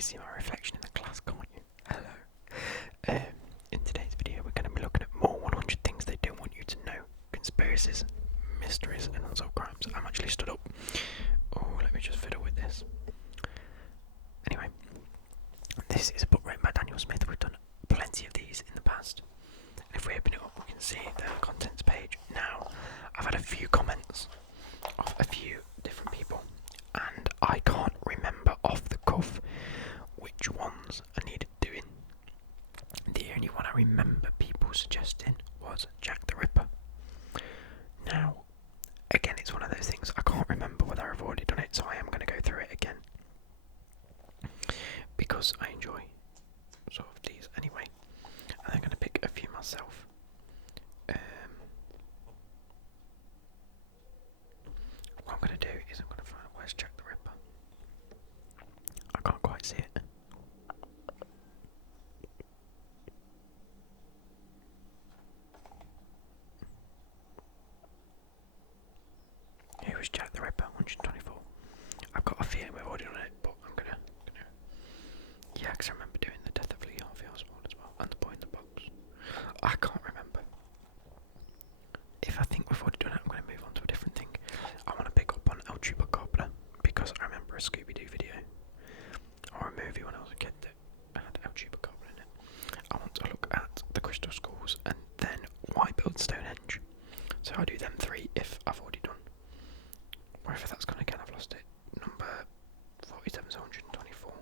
can see my reflection in the glass, can't you? Hello. In today's video, we're going to be looking at more 100 things they don't want you to know. Conspiracies, mysteries, and unsolved crimes. I'm actually stood up. Oh, let me just fiddle with this. Anyway, this is a book written by Daniel Smith. We've done plenty of these in the past. And if we open it up, we can see the contents page. Now, I've had a few comments of a few different people, and I can't remember off the cuff which ones I needed doing. The only one I remember people suggesting was Jack the Ripper. Now, again, it's one of those things I can't remember whether I've already done it, so I am going to go through it again because I enjoy sort of these anyway. And I'm going to pick a few myself. What I'm going to do is I'm going to find out where's Jack the Ripper. I can't quite see it. Who was Jack the Ripper? 124. I've got a feeling we've already done it, but I'm gonna yeah, because I remember doing the death of Lee Harvey Oswald as well, and the boy in the box. I can't remember. If I think we've already done it, I'm going to move on to a different thing. I want to pick up on El Chupacabra because I remember a Scooby-Doo video or a movie when I was a kid that had El Chupacabra in it. I want to look at the Crystal Skulls and then why build Stonehenge. So I'll do them three if I've already done. Wherever that's gone again, I've lost it. Number 47 is 124.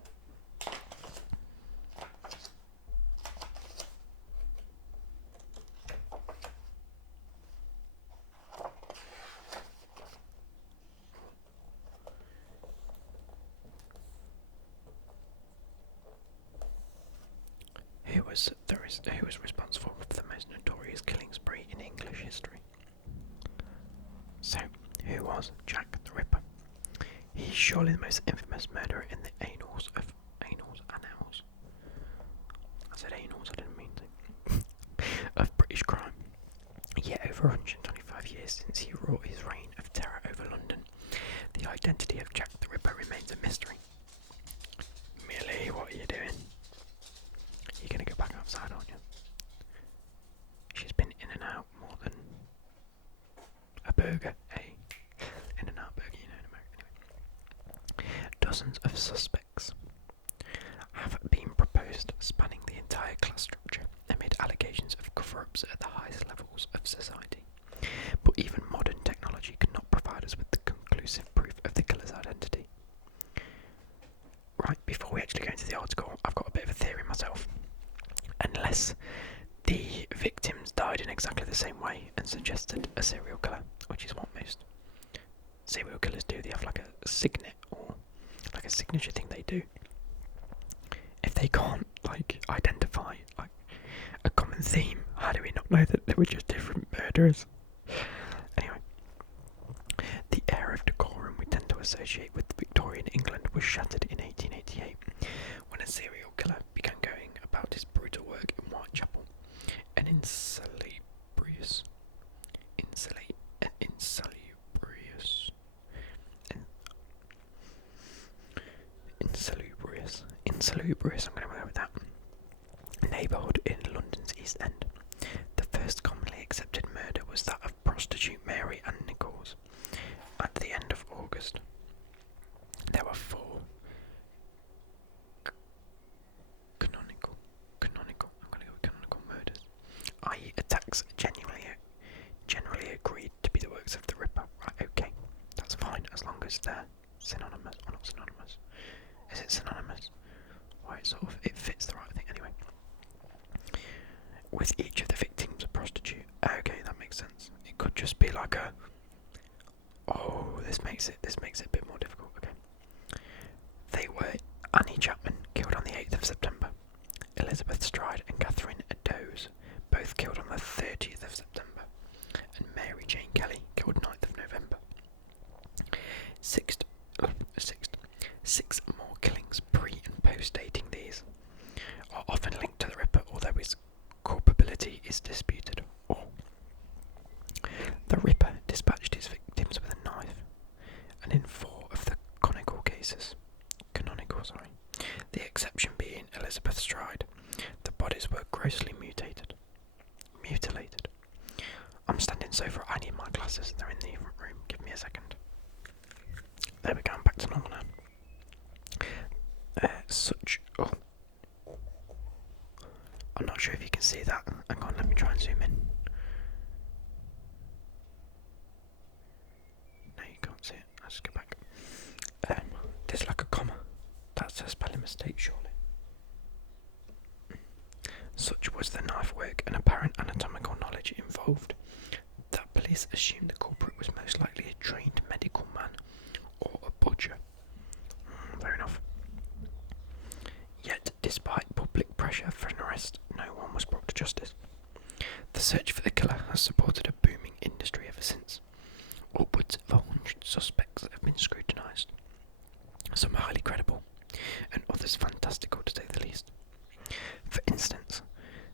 Who was responsible for the most notorious killing spree in English history? So, who was Jack the Ripper? He's surely the most infamous murderer in the annals. I said annals, I didn't mean to. Of British crime. Yet over 125 years since he wrought his reign of terror over London, the identity of Jack the Ripper remains a mystery. Millie, what are you doing? You're going to go back outside, aren't you? She's been in and out more than a burger, eh? In and out burger, you know, in America. Anyway. Dozens of suspects have been proposed spanning the entire class structure amid allegations of cover-ups at the highest levels of society. But even modern technology cannot provide us with the conclusive proof of the killer's identity. Right, before we actually go into the article, I've got a bit of a theory myself. Unless the victims died in exactly the same way and suggested a serial killer, which is what most serial killers do. They have like a signet or like a signature thing they do. If they can't like identify like a common theme, how do we not know that they were just different murderers? Anyway, the air of decorum we tend to associate with Victorian England was shattered in 1888 when a serial killer began going about his brutal work in Whitechapel, an insalubrious I'm going to go with that, neighbourhood in London's East End. The first commonly accepted murder was that of prostitute Mary Ann Nichols. At the end of August, there were four canonical murders, i.e. attacks generally agreed to be the works of the Ripper. Right, okay, that's fine as long as they're synonymous or not synonymous. Is it synonymous? Why it fits the right thing anyway. With each of the victims a prostitute. Okay, that makes sense. It could just be like a this makes it a bit more difficult. Okay. They were Annie Chapman, killed on the 8th of September, Elizabeth Stride and Catherine Doze, both killed on the 30th of September, and Mary Jane Kelly, killed 9th of November. Six more killings pre and post dating these are often linked to the Ripper, although his culpability is disputed. The Ripper dispatched his victims with a knife, and in 4 of the canonical cases, the exception being Elizabeth Stride. The bodies were grossly mutilated. I'm standing so far. I need my glasses. They're in the front room. Give me a second. There we go. I'm back to normal now. Oh, I'm not sure if you can see that. Hang on, let me try and zoom in. No, you can't see it. I'll just go back. There's like a comma. That's a spelling mistake, surely. Such was the knife work and apparent anatomical knowledge involved that police assumed the culprit was most likely a trained medical man or a butcher. Fair enough. Yet, despite public pressure for an arrest, no one was brought to justice. The search for the killer has supported a booming industry ever since. Upwards of 100 suspects have been scrutinised. Some are highly credible, and others fantastical to say the least. For instance,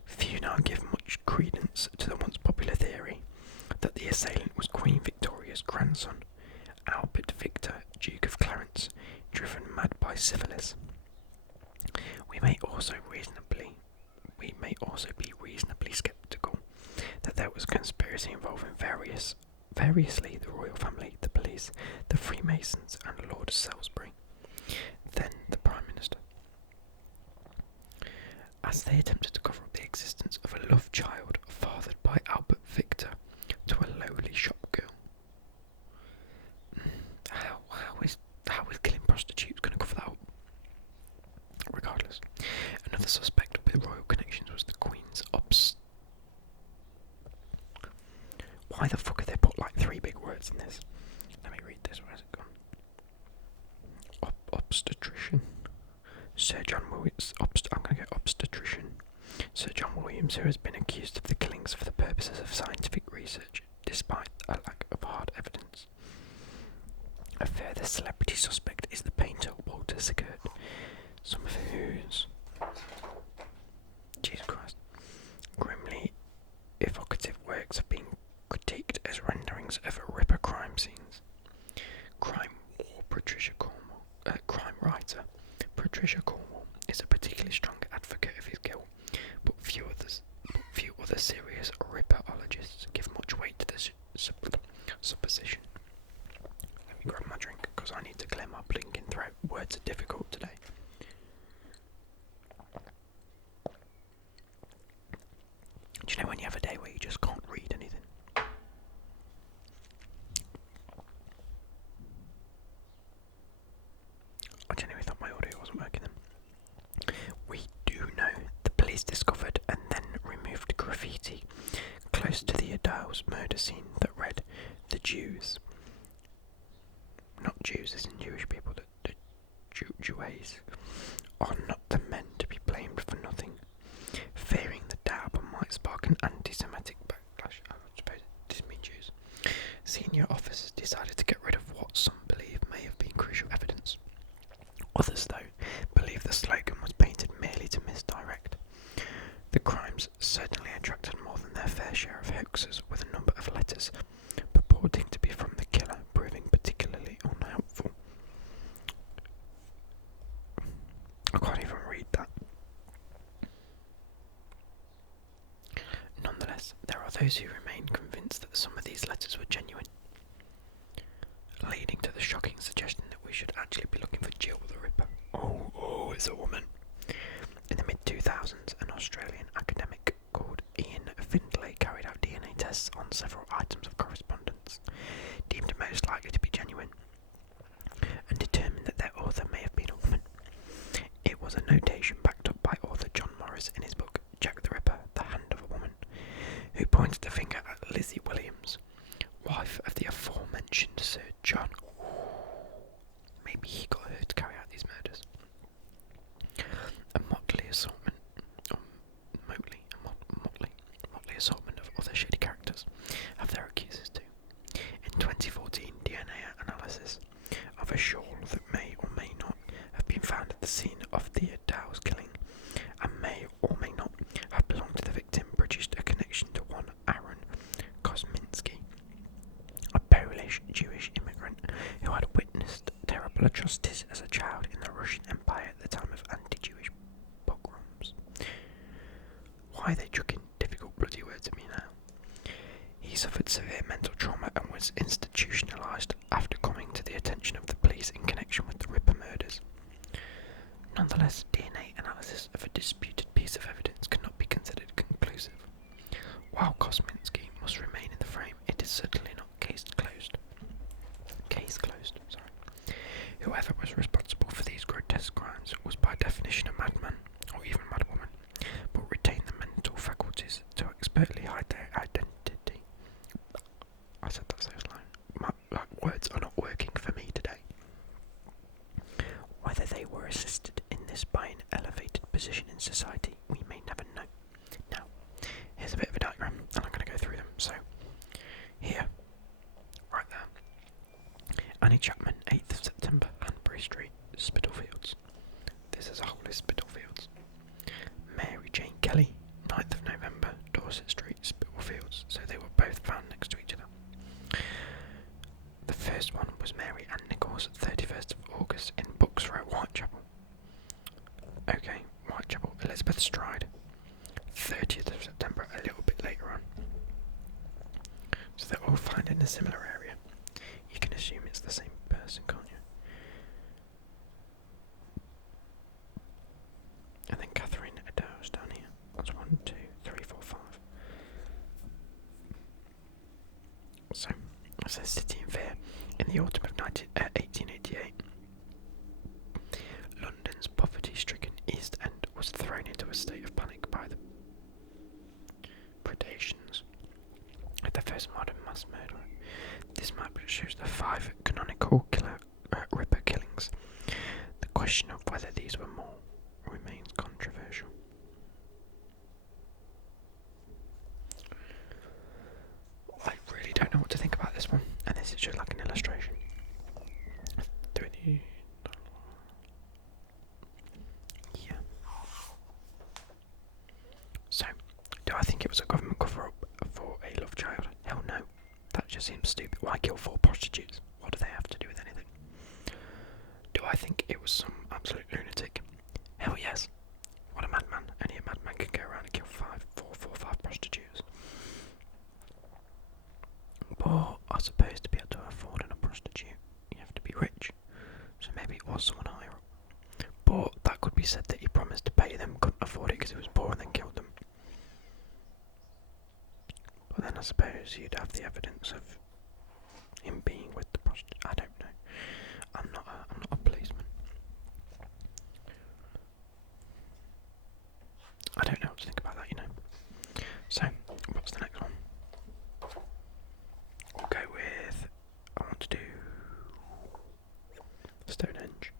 few now give much credence to the once popular theory that the assailant was Queen Victoria's grandson, Albert Victor, Duke of Clarence, driven mad by syphilis. We may also be reasonably sceptical that there was conspiracy involving variously the royal family, the police, the Freemasons, and Lord Salisbury, then the Prime Minister, as they attempted to cover up the existence of a love child fathered by Albert Victor to a lowly shop girl. How is killing prostitutes going to cover that up? Regardless, another suspect with royal connections was the Queen's Why the fuck have they put like 3 big words in this? Let me read this. Where's it gone? Obstetrician. Sir John Williams. I'm going to get obstetrician. Sir John Williams, who has been accused of the killings for the purposes of scientific research, despite a lack of hard evidence. A further celebrity suspect is the painter Walter Sickert, some of whose, Jesus Christ, grimly evocative works have been critiqued as renderings of Ripper crime scenes. Crime writer Patricia Cornwall is a particularly strong advocate of his guilt, but few other serious Ripperologists give much weight to this supposition. Let me grab my drink because I need to clear my blinking throat. Words are difficult today. Do you know when you have a day where you just can't read anything? I genuinely thought my audio wasn't working then. We do know the police discovered and then removed graffiti close to the Adele's murder scene that read, "The Jews," not Jews as in Jewish people, the Jews, "are not the men to be blamed for nothing." Fearing the dab might spark an anti-Semitic backlash, I suppose it doesn't mean Jews, senior officers decided to get rid of what some believe may have been crucial evidence. Others, though, believe the slogan was painted merely to misdirect. The crimes certainly attracted more than their fair share of hoaxes, with a number of letters purporting to be from the killer proving particularly unhelpful. I can't even read that. Nonetheless, there are those who remain convinced that some of these letters were genuine, leading to the shocking suggestion that we should actually be looking for Jill the Ripper. Oh, it's a woman. In the mid-2000s, an Australian academic called Ian Findlay carried out DNA tests on several items of correspondence, deemed most likely to be genuine, and determined that their author may have been a woman. It was a notation backed up by author John Morris in his book Jack the Ripper, The Hand of a Woman, who pointed the finger at Lizzie Williams, wife of the aforementioned Sir John. Maybe he got her to carry out these murders. A motley assortment of other shady characters have their accusers too. In 2014, DNA analysis of a shawl that may or may not have been found at the scene of the Adele's killing and may or may not have belonged to the victim produced a connection to one Aaron Kosminski, a Polish Jewish immigrant who had witnessed terrible atrocities as a child in the Russian Empire at the time of anti Nonetheless, DNA analysis of a disputed piece of evidence cannot be considered conclusive. While Kosminski must remain in the frame, it is certainly not case closed. Whoever was responsible for these grotesque crimes was by definition a madman, or even madwoman, but retained the mental faculties to expertly hide their identity. I said that so slow. My words are not working for me today. Whether they were assisted in this by an elevated position in society, we may never know. Now, here's a bit of a diagram, and I'm going to go through them. So, here, right there, Annie Chapman, 8th of September, Hanbury Street, Spitalfields. This as a whole is Spitalfields. Mary Jane Kelly, 9th of November, Dorset Street, Spitalfields. So they were both found next to each other. The first one was Mary Ann Nichols, 31st of August, in Books Row, Whitechapel. Okay, Whitechapel. Elizabeth Stride, 30th of September, a little bit later on. So they're all found in a similar area. You can assume it's the same person, can't you? And then Catherine Adele's down here. That's 1, 2, 3, 4, 5. So, it says City in Fear. In the autumn of 1888, London's poverty-stricken East End was thrown into a state of panic by the predations of the first modern mass murderer. This map shows the 5 canonical Ripper killings. The question of whether these were more remains controversial. I really don't know what to think about this one, and this is just like an illustration. Yeah. So, do I think it was a government cover-up for a love child? Hell no. That just seems stupid. Why kill 4 prostitutes? What do they have to do with anything? Do I think it was some absolute lunatic? Hell yes. What a madman. Only a madman can go around and kill 5 prostitutes. But I suppose to be able to afford a prostitute, you have to be rich. So maybe it was someone higher up. But that could be said that he promised to pay them, couldn't afford it because he was poor, and then killed them. But then I suppose you'd have the evidence of him being with the prostitute. I don't know. I'm not a policeman. I don't know what to think about that, you know. So, what's the next one? We'll go with, I want to do Stonehenge.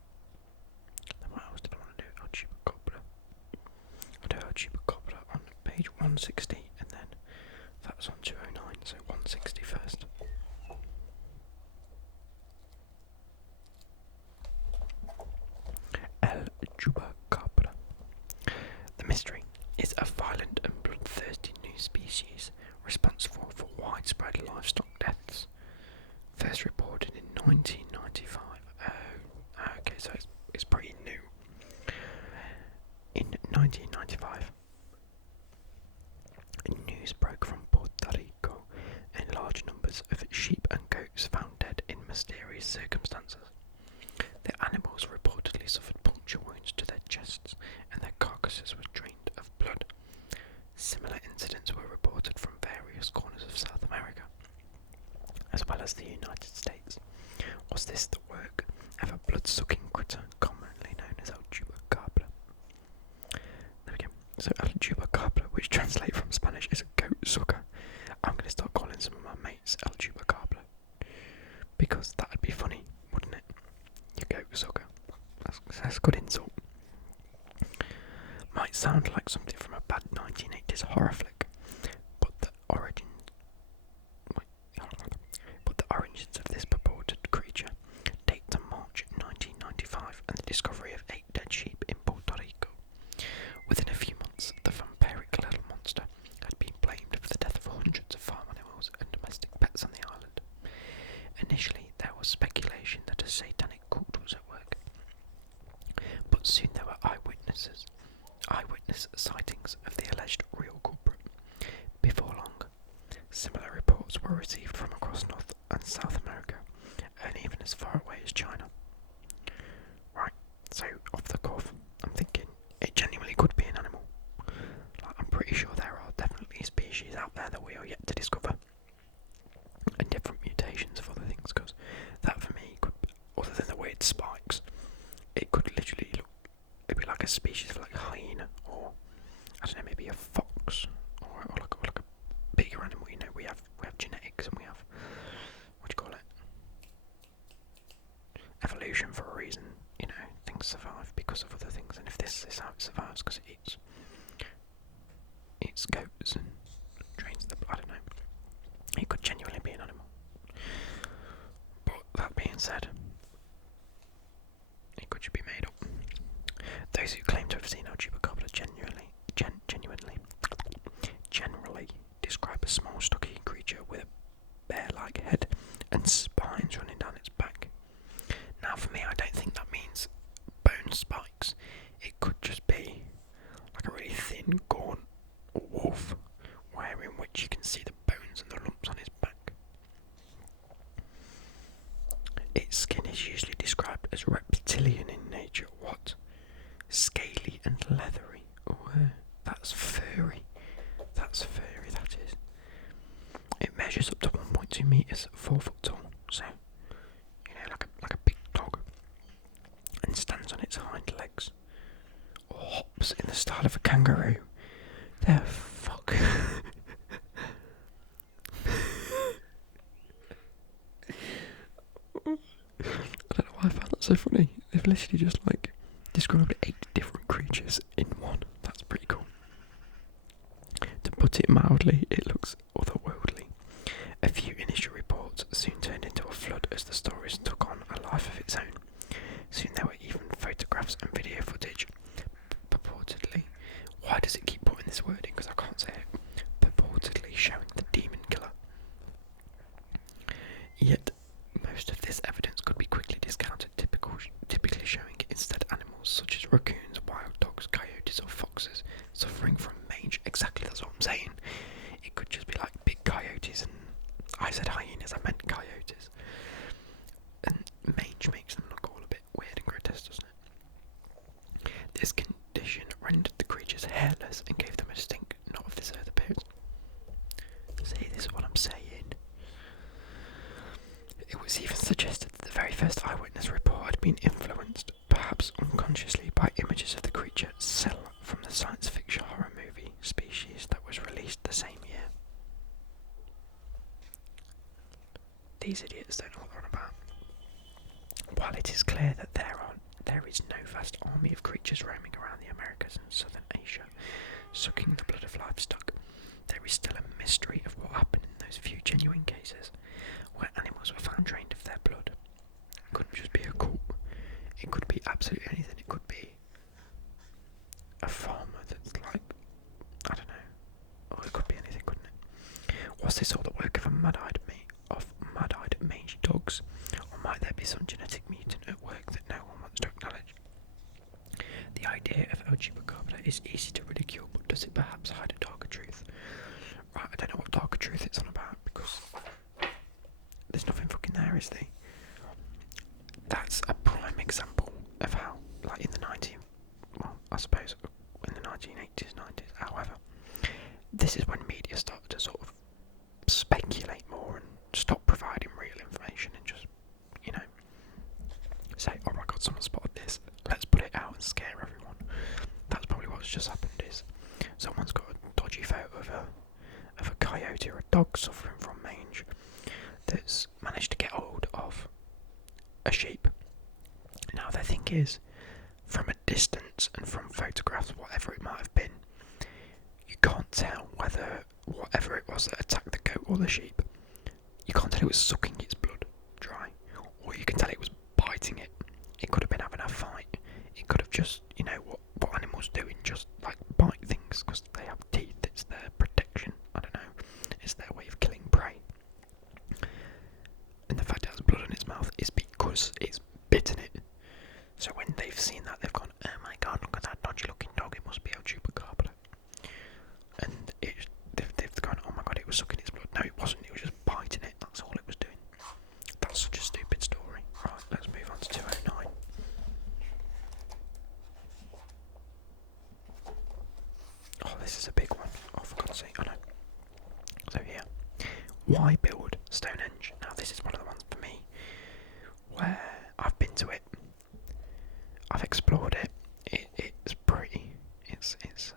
Then what else did I want to do? Chupacabra. I'll do Chupacabra on page 160, and then that's on 209, so 160 first. El Chupacabra. The mystery is a violent and bloodthirsty new species responsible for widespread livestock deaths. First reported in 1995. Okay, so it's pretty new. In 1995, news broke from Puerto Rico and large numbers of sheep and goats found dead in mysterious circumstances. The animals reportedly suffered puncture wounds to their chests, and their carcasses were drained of blood. Similar incidents were reported from various corners of South America, as well as the United States. Was this the work of a blood-sucking critter commonly known as El Chupacabra? There we go. So El Chupacabra, which translates from Spanish as a goat sucker. I'm going to start calling some of my mates El Chupacabra, because that'd be funny, wouldn't it? You goat sucker. That's a good insult. Might sound like something from a bad 1980s horror flick, but the origins of this purported creature date to March 1995 and the discovery of 8 dead sheep in Puerto Rico. Within a few months, the vampiric little monster had been blamed for the death of hundreds of farm animals and domestic pets on the island. Initially, there was speculation that a satanic cult was at work, but soon there were eyewitness sightings of the alleged real culprit. Before long, similar reports were received from across North and South America, and even as far away as China. Right, so off the cuff, it could literally look, it'd be like a species of like hyena, or I don't know, maybe a fox, or like a bigger animal. You know, we have genetics, and we have, what do you call it, evolution for a reason. You know, things survive because of other things, and if this is how it survives, because it eats goats and drains the blood, I don't know. It could genuinely be an animal. But that being said, it could just be made up. Those who claim to have seen El Chupacabra generally describe a small stocky creature with a bear-like head and spines running down its back. Now for me, I don't think that means bone spikes. It could just be like a really thin, gaunt wolf, in which you can see the bones and the lumps on his back. Its skin is usually described as reptilian in nature. What? Scaly and leathery. Oh, that's furry. That's furry, that is. It measures up to 1.2 metres, 4 foot tall. So, you know, like a big dog. And stands on its hind legs. Or hops in the style of a kangaroo. The fuck. I don't know why I found that so funny. They've literally just like described 8 different creatures in one. That's pretty cool. To put it mildly, it looks otherworldly. A few initial reports soon turned into a flood as the stories took on a life of its own. Soon there were even photographs and video footage, purportedly. Why does it keep putting this word in? Because I can't say it. Purportedly showing the demon killer. Yet, most of this evidence could be quickly discounted, typically showing instead animals such as raccoons, wild dogs, coyotes or foxes suffering from mange. Exactly, that's what I'm saying. It could just be like big coyotes, and I said hyenas, I meant coyotes. And mange makes them look all a bit weird and grotesque, doesn't it? This condition rendered the creatures hairless and gave them a distinct, not of this earth appearance. See, this is what I'm saying. It was even suggested that the very first eyewitness report had been influenced, perhaps unconsciously, by images of the creature Cell from the science fiction horror movie Species that was released the same year. These idiots don't know what they're on about. While it is clear that there is no vast army of creatures roaming around the Americas and southern Asia, sucking the blood of livestock, there is still a mystery of what happened in those few genuine cases where animals were found drained of their blood. It couldn't just be a cult. It could be absolutely anything. It could be a farmer that's like, I don't know. Or it could be anything, couldn't it? Was this all the work of mad-eyed mangy dogs? Or might there be some genetic mutant at work that no one wants to acknowledge? The idea of El Chupacabra is easy to ridicule, but does it perhaps hide a darker truth? Right, I don't know what darker truth it's on about, because there's nothing fucking there, is there? That's a prime example of how, like in the 1980s, 90s, however, this is when media started to sort of speculate more and stop providing real information and just, you know, say, oh my god, someone spotted this, let's put it out and scare everyone. That's probably what's just happened, is someone's got a dodgy photo of a coyote or a dog suffering from mange that's managed to get hold of a sheep. Now their thing is, from a distance and from photographs, whatever it might have been, you can't tell whether whatever it was that attacked the goat or the sheep, you can't tell it was sucking its blood dry, or you can tell it was biting it. It could have been having a fight. It could have just, you know, what animals do and just like bite things because they have teeth. It's their protection. I don't know. It's their way of killing prey. And the fact it has blood in its mouth is because it's bitten it. So when they've seen that, they've gone, oh my god, look at that dodgy looking dog, it must be El Chupacabra. And they've gone, oh my god, it was sucking its blood. No, it wasn't, it was just biting it, that's all it was doing. That's such a stupid story. Right, let's move on to 209. Oh, this is a big one. Oh, for God's sake, I know. So here, why build Stonehenge? Now this is one of the ones for me where I've been to it. I've explored it. It's pretty. It's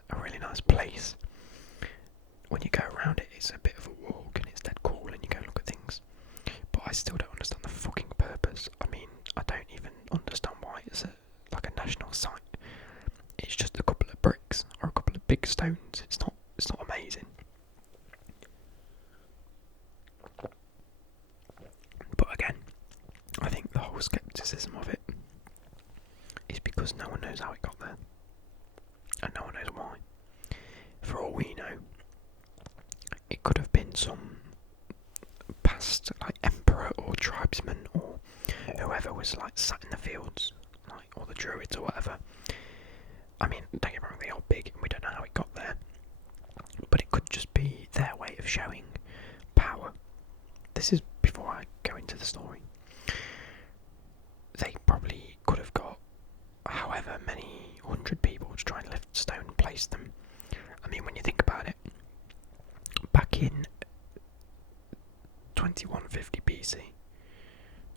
a really nice place. When you go around it, it's a bit of a walk and it's dead cool and you go look at things. But I still don't understand the fucking purpose. I mean, I don't even understand why it's like a national site. It's just a couple of bricks or a couple of big stones. It's not amazing. But again, I think the whole skepticism of it is because no one knows how it got there. And no one knows why. For all we know, it could have been some past like emperor or tribesman or whoever was like sat in the fields, like, or the druids or whatever. I mean, don't get me wrong, they are big and we don't know how it got there. But it could just be their way of showing power. This is before I go into the story. They probably could have got however many 100 people to try and lift stone and place them. I mean, when you think about it, back in 2150 BC,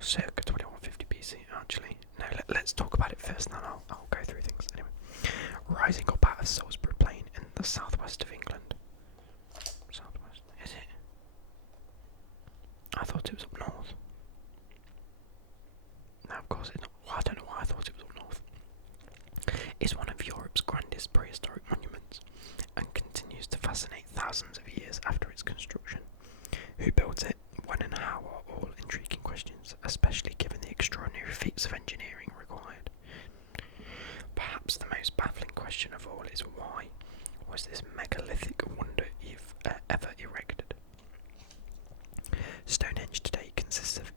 circa 2150 BC actually. No, let's talk about it first and then I'll go through things. Anyway, rising up out of Salisbury Plain in the southwest of England. Southwest, is it? I thought it was up north. No, of course it's not. Well, I don't know why I thought it was up north. Is one of Europe's grandest prehistoric monuments and continues to fascinate thousands of years after its construction. Who built it, when and how are all intriguing questions, especially given the extraordinary feats of engineering required. Perhaps the most baffling question of all is why was this megalithic wonder ever erected? Stonehenge today consists of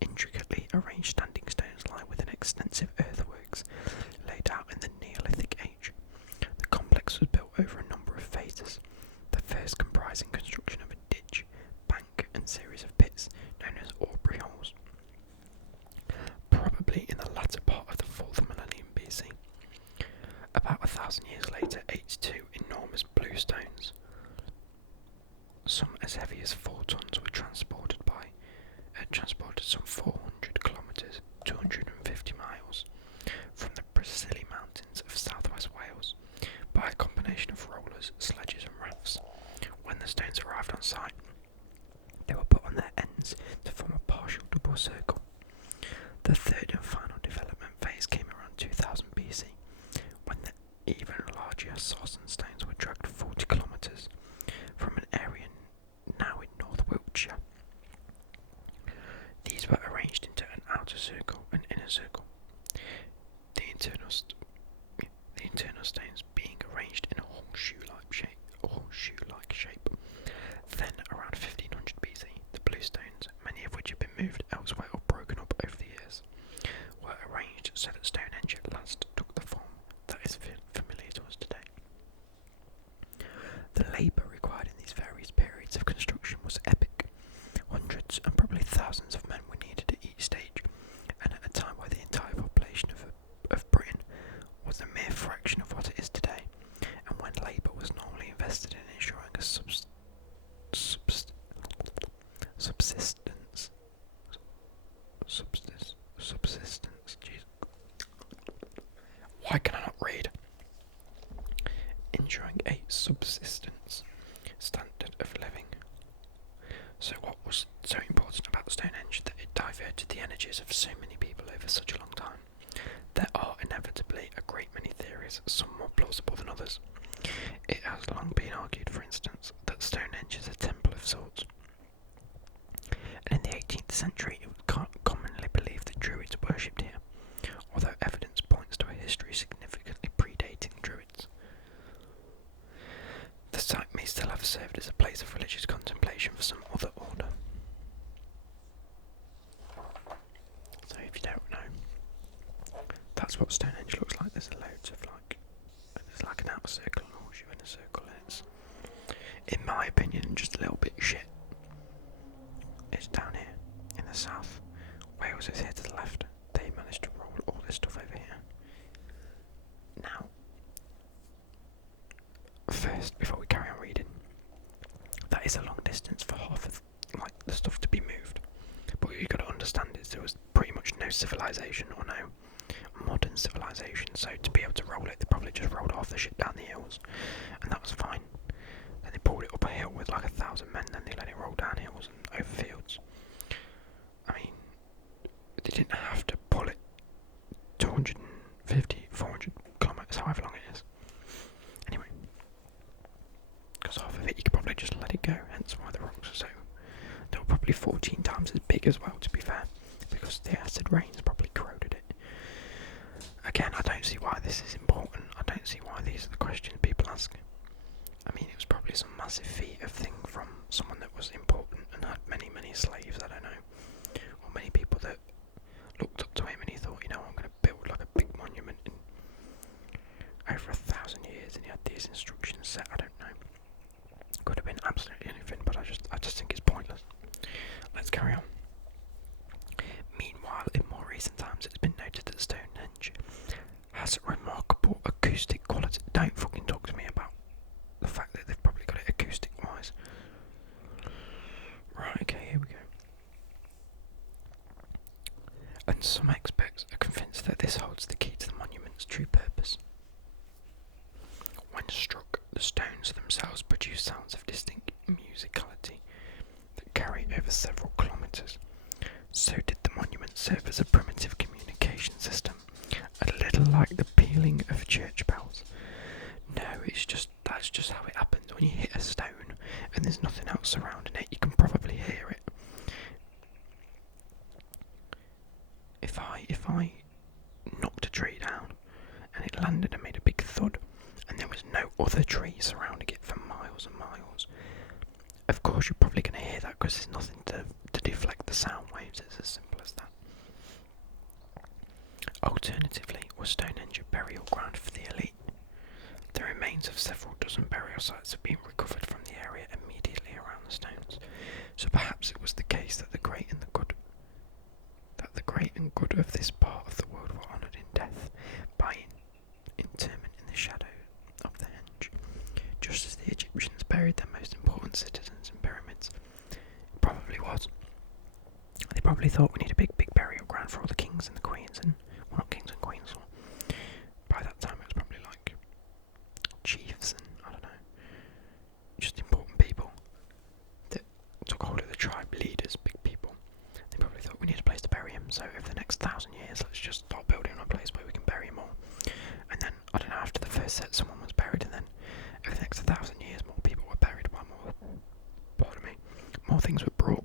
intricately arranged standing stones lying within extensive earthworks laid out in the Neolithic age. The complex was built over a number of phases, the first comprising construction of a ditch, bank and series of pits known as Aubrey holes. Probably in the latter part of the 4th millennium BC. About 1,000 years later, 82 enormous blue stones, some as heavy as 4 tons, were transported some 400 kilometres, 250 miles, from the Brazili Mountains of southwest Wales by a combination of rollers, sledges and rafts. When the stones arrived on site, they were put on their ends to form a partial double circle. The third and final development phase came around 2000 BC, when the even larger Sarsen stones were dragged 40 kilometres from an area now in North Wiltshire. These were arranged into an outer circle and inner circle, the internal stones being arranged in a horseshoe-like shape. Then, around 1500 BC, the blue stones, many of which had been moved elsewhere or broken up over the years, were arranged so that Stonehenge at last took the form that is familiar to us today. The labour required in these various periods of construction was epic. Hundreds and probably thousands of men were needed at each stage, and at a time where the entire population of Britain was a mere fraction of what it is today, and when labour was normally invested in ensuring a subsistence. Jeez. Why can I not read? Ensuring a subsistence standard of living. So what was so important about Stonehenge that it diverted the energies of so many people over such a long time? There are inevitably a great many theories, some more plausible than others. It has long been argued, for instance, that Stonehenge is a temple of sorts. And in the 18th century it was commonly believed that Druids worshipped here, although evidence points to a history significantly predating Druids. The site may still have served as a place of religious contemplation for some other order. So if you don't know, that's what Stonehenge looks like. There's loads of there's like an outer circle and a horseshoe in a circle, and it's, in my opinion, just a little bit shit. It's down here in the south. Wales is here to the left. They managed to roll all this stuff over here. Now, first, before we carry on reading, that is a long distance for half of the stuff to be moved. But what you've got to understand is there was pretty much no civilization or no civilization, so to be able to roll it, they probably just rolled half the shit down the hills, and that was fine. Then they pulled it up a hill with like 1,000 men, then they let it roll down hills and over fields. I mean, they didn't have to pull it 250, 400 kilometres, however long it is. Anyway, because half of it you could probably just let it go, hence why the rocks are so... They were probably 14 times as big as well, to be fair, because the acid rains probably corroded it. Again, I don't see why this is important. I don't see why these are the questions people ask. I mean, it was probably some massive feat of thing from someone that was important and had many, many slaves, I don't know. Or many people that looked up to him and he thought, you know, I'm going to build like a big monument in over 1,000 years, and he had these instructions set. I don't know. Could have been absolutely anything, but I just think it's pointless. Let's carry on. Meanwhile, in more recent times, it's been noted that Stonehenge has a remarkable acoustic quality. Don't fucking talk to me about the fact that they've probably got it acoustic wise. Right, okay, here we go. And some experts are convinced that this holds the key to the monument's true purpose. When struck, the stones themselves produce sounds of distinct musicality that carry over several kilometres. So did the monument serve as a primitive communication system, a little like the pealing of church bells. No, that's just how it happens. When you hit a stone and there's nothing else surrounding it, you can probably hear it. If I knocked a tree down and it landed and made a big thud, and there was no other tree surrounding it for miles and miles, of course you're probably going to hear that because there's nothing to deflect the sound waves. It's as simple as that. Alternatively, was Stonehenge a burial ground for the elite? The remains of several dozen burial sites have been recovered from the area immediately around the stones, so perhaps it was the case that the great and good of this part of the world were honoured in death by interment in the shadow of the henge, just as the Egyptians buried their most important citizens in pyramids. It probably was. They probably thought we need a big burial ground for all the kings and the queens, and well, not kings and queens. By that time, it was probably like chiefs and I don't know, just important people that took hold of the tribe, leaders, big people. They probably thought we need a place to bury him, so over the next 1,000 years, let's just start building a place where we can bury him all. And then, I don't know, after the first set, someone was buried, and then over the next 1,000 years, more people were buried, more things were brought.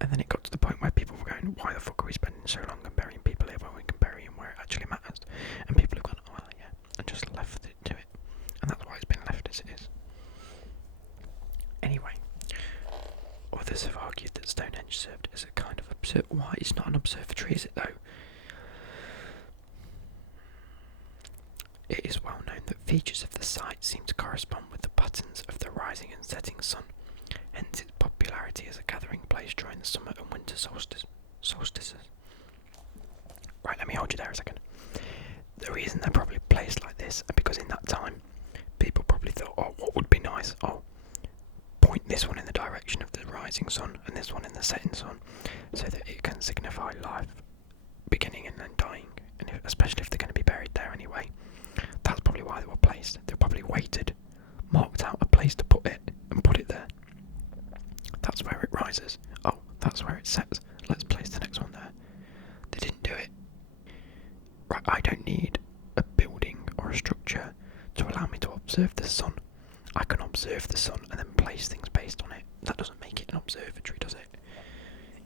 And then it got to the point where people were going, why the fuck are we spending so long on burying people here when we can bury them where it actually matters? And people have gone, oh well, yeah, and just left it to it. And that's why it's been left as it is. Anyway, others have argued that Stonehenge served as a kind of why it's not an observatory, is it though? It is well known that features of the site seem to correspond with the patterns of the rising and setting sun, hence its popularity as a gathering place during the summer and winter solstices. Right, let me hold you there a second. The reason they're probably placed like this is because in that time, people probably thought, oh, what would be nice? Oh, point this one in the direction of the rising sun and this one in the setting sun, so that it can signify life beginning and then dying, and especially if they're going to be buried there anyway. That's probably why they were placed. They probably waited, marked out a place to put it, and put it there. That's where it rises. Oh, that's where it sets. Let's place the next one there. They didn't do it. Right, I don't need a building or a structure to allow me to observe the sun. I can observe the sun and then place things based on it. That doesn't make it an observatory, does it?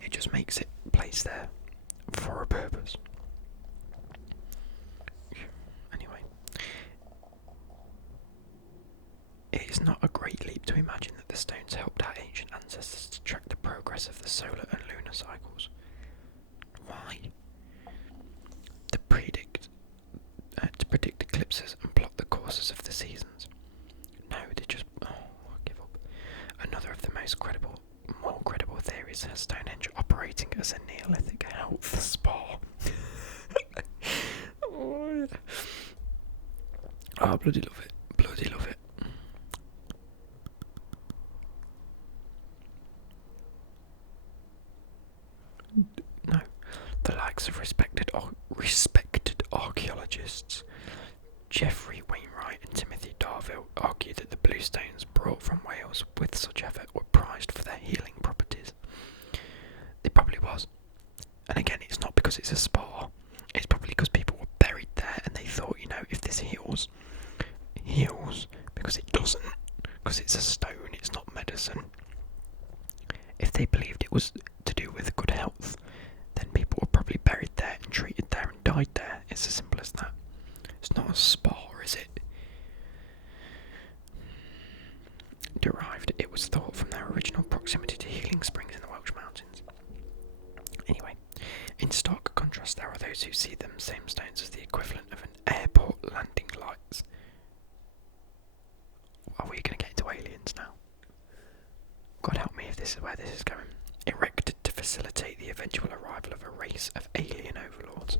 It just makes it placed there for a purpose. Anyway, it is not a great leap to imagine that the stones helped our ancient ancestors to track the progress of the solar and lunar cycles. Why? To predict eclipses and plot the courses of the seasons. No, they just... Oh, I give up. Another of the more credible theories has Stonehenge operating as a Neolithic health spa. Oh, bloody love it. Bloody love it. No, the likes of respected archaeologists Geoffrey Wainwright and Timothy Darville argued that the blue stones brought from Wales with such effort were prized for their healing properties. It probably was. And again, it's not because it's a spa, it's probably because people were buried there and they thought, if this heals, because it doesn't, because it's a stone, it's not medicine. If they believed it was to do with good health, then people were probably buried there and treated there and died there. It's as simple as that. It's not a spa, is it? Derived, it was thought, from their original proximity to healing springs in the Welsh mountains. Anyway, in stark contrast, there are those who see them same stones as the equivalent of an airport landing lights. Are we going to get into aliens now? God help me if this is where this is going. Erected to facilitate the eventual arrival of a race of alien overlords.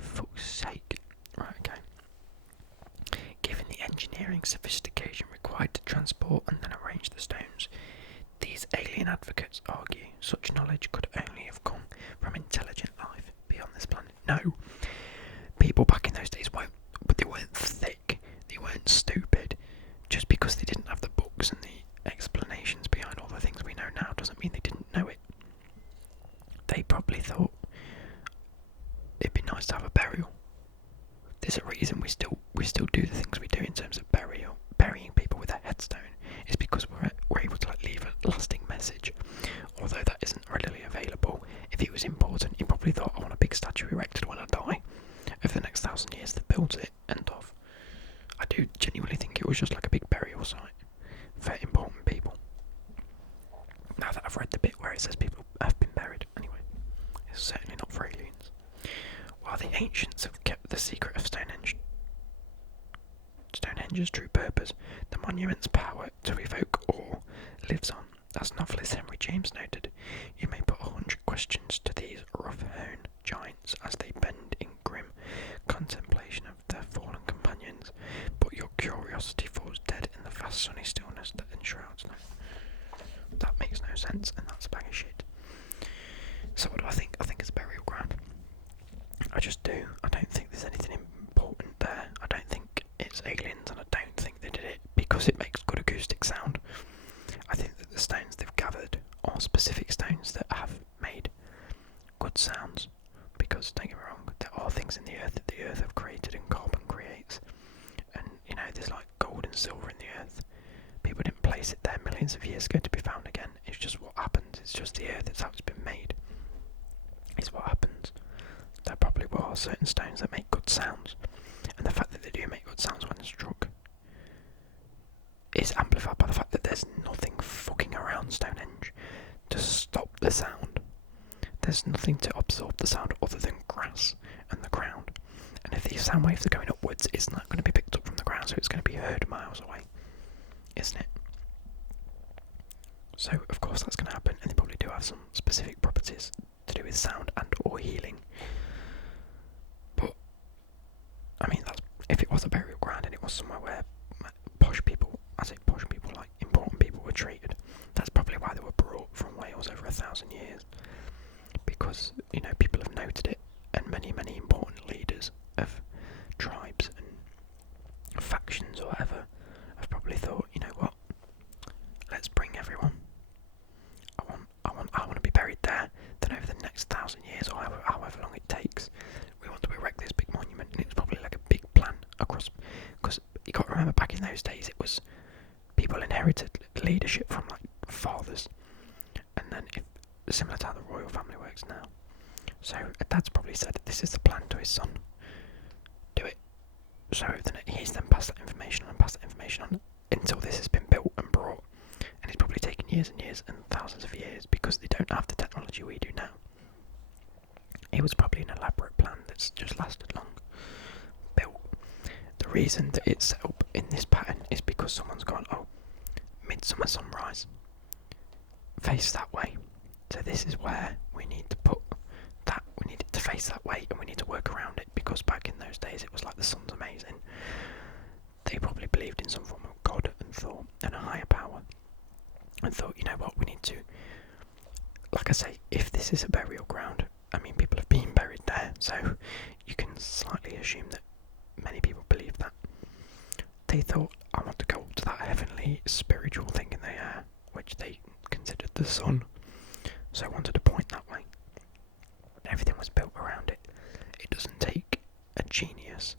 Fuck's sake. Right, okay. Given the engineering sophistication required to transport and then arrange the stones, these alien advocates argue such knowledge could only have come from intelligent life beyond this planet. No. People back in those days they weren't thick, they weren't stupid. Just because they didn't have the books and the explanations behind all the things we know now doesn't mean they didn't know it. They probably thought it'd be nice to have a burial. There's a reason we still do the things we do in terms of burying people with a headstone. It's because we're able to leave a lasting message. Although that isn't readily available. If it was important, you probably thought, I want a big statue erected when I die. Over the next 1,000 years, they built it. End of. I do genuinely think it was just like a big burial site for important people. Now that I've read the bit where it says people have been buried, anyway, it's certainly not for aliens. While the ancients have kept the secret of Stonehenge's true purpose, the monument's power to evoke awe lives on. As novelist Henry James noted, you may put 100 questions to these rough-hewn giants as they bend in grim contemplation of their fallen companions, but your curiosity falls dead in the vast sunny stillness that enshrouds them. That makes no sense, and that's a bag of shit. So what do I think? I think it's a burial ground. I just do. I don't think there's anything important there. I don't think it's aliens, and I don't think they did it because it makes good acoustic sound. I think that the stones they've gathered are specific stones that have made good sounds, because, don't get me wrong, there are things in the earth that the earth have created and carbon creates, and there's like gold and silver in the earth. People didn't place it there millions of years ago to be found again. It's just what happens. It's just the earth. It's how it's been made. It's what happens. There probably were certain stones that make good sounds, and the fact that they do make good sounds when struck is amplified by the fact that there's nothing fucking around Stonehenge to stop the sound. There's nothing to absorb the sound other than grass and the ground. And if these sound waves are going upwards, it's not going to be picked up from the ground, so it's going to be heard miles away, isn't it? So, of course, that's going to happen, and they probably do have some specific properties to do with sound and or healing. But, I mean, if it was a burial ground and it was somewhere where posh people, like important people were treated, that's probably why they were brought from Wales over 1,000 years. Because, people have noted it, and many, many important leaders of tribes and factions or whatever have probably thought, you know what, let's bring everyone. I want to be buried there. Then over the next 1,000 years, or however long it takes, we want to erect this big monument, and it's probably like a big plan across. Because you got to remember, back in those days, it was people inherited leadership from like fathers, and then similar to how the royal family works now. So Dad's probably said this is the plan to his son. Do it. So then he's then passed that information on until this has been built and brought. And it's probably taken years and years and thousands of years because they don't have the technology we do now. It was probably an elaborate plan that's just lasted long. Built. The reason that it's set up in this pattern is because someone's gone, midsummer sunrise. Face that way. So this is where we need to put that. We need it to face that way, and we need to work around it, because back in those days it was like the sun's amazing. They probably believed in some form of God and thought, and a higher power, and thought, you know what, we need to, like I say, if this is a burial ground, I mean, people have been buried there, so you can slightly assume that many people believe that. They thought, I want to go up to that heavenly spiritual thing in the air, which they considered the sun, so I wanted to point that way. Everything was built around it. It doesn't take a genius.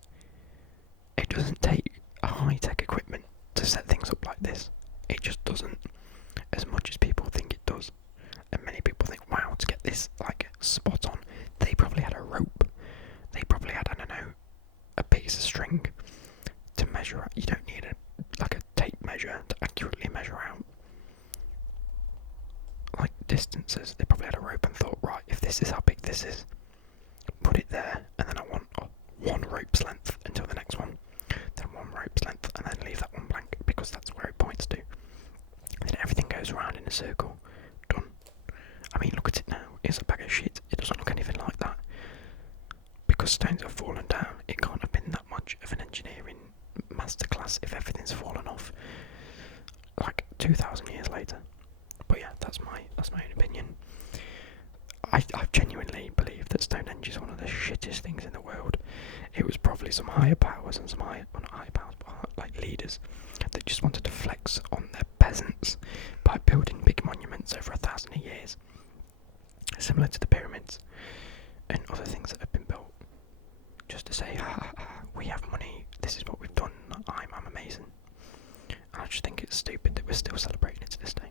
It doesn't take a high-tech equipment to set things up like this. It just doesn't, as much as people think it does. And many people think, wow, to get this like spot on, they probably had a rope. They probably had, I don't know, a piece of string to measure out. You don't need a tape measure to accurately measure out like distances. They probably had a rope and thought, right, if this is how big this is, put it there, and then I want one rope's length until the next one, then one rope's length, and then leave that one blank because that's where it points to. And then everything goes around in a circle. Done. I mean, look at it now. It's a bag of shit. It doesn't look anything like that. Because stones have fallen down, it can't have been that much of an engineering masterclass if everything's fallen off like 2,000 years later. But yeah, that's my own opinion. I genuinely believe that Stonehenge is one of the shittest things in the world. It was probably some higher powers and some not higher powers, but like leaders that just wanted to flex on their peasants by building big monuments over 1,000 years, similar to the pyramids and other things that have been built, just to say, we have money, this is what we've done, I'm amazing. And I just think it's stupid that we're still celebrating it to this day.